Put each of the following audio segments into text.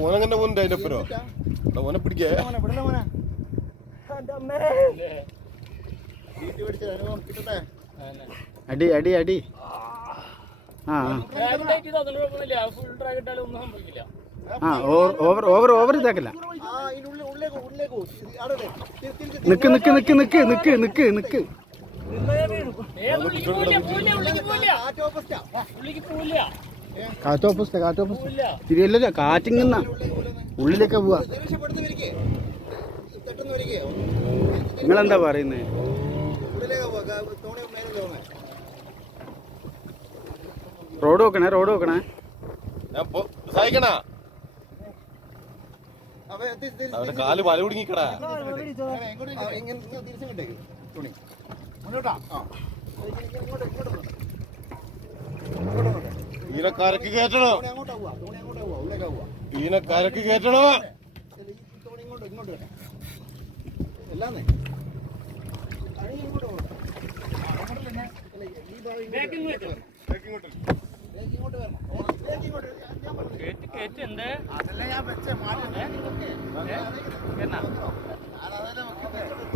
ഉണങ്ങന്നെ പോകുന്നുണ്ട് അതിന്റെ ഒപ്പരോ ഓന പിടിക്കേ. അടി അടി അടി. ആ ആ. ഓവർ ഓവർ ഓവർ ഇതാക്കില്ല. നിക്ക് നിക്ക് നിക്ക് നിക്ക് നിക്ക് നിക്ക് നിക്ക് നിക്ക്. കാറ്റോപ്പസ്റ്റ് കാറ്റോപ്പസ്റ്റ് തിരിയല്ല കാറ്റിങ്ങുന്ന ഉള്ളിലൊക്കെ പോവാ. നിങ്ങളെന്താ പറയുന്നത് റോഡ് നോക്കണേ റോഡ് നോക്കണേ. സഹിക്കണ. അവന്റെ കാൽ വല കുടുങ്ങിക്കടാ എങ്ങോട്ട് തിരിച്ചു കിട്ടേ തുണി. മുന്നോട്ടാ. ഇതിനെ കരക്ക് കയറ്റണോ ഇതിനെ കരക്ക് കയറ്റണോ കേറ്റ് കേറ്റ് എന്ത്? അതെല്ലാം ഞാൻ വെച്ചേ മാറ്റേ എന്നാ?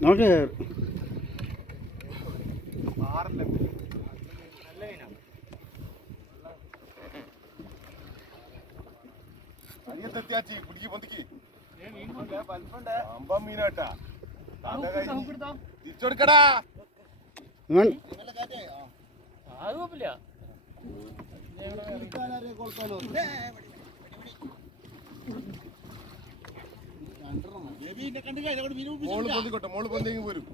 നമുക്ക് അനിയത്തെത്തിയാച്ചി പിടിക്ക് പൊന്തിക്ക് അമ്പം മീനാട്ടാ തിരിച്ചെടുക്കടാ അത് കുഴപ്പമില്ല കൊടുക്കാനോ മോൾ പൊന്തിക്കോട്ടെ മോൾ പൊന്തിങ്ങ് പോരും.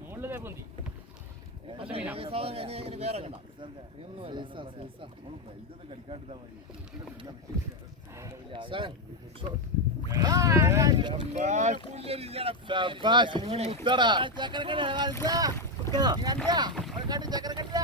ചക്കര കണ്ടാ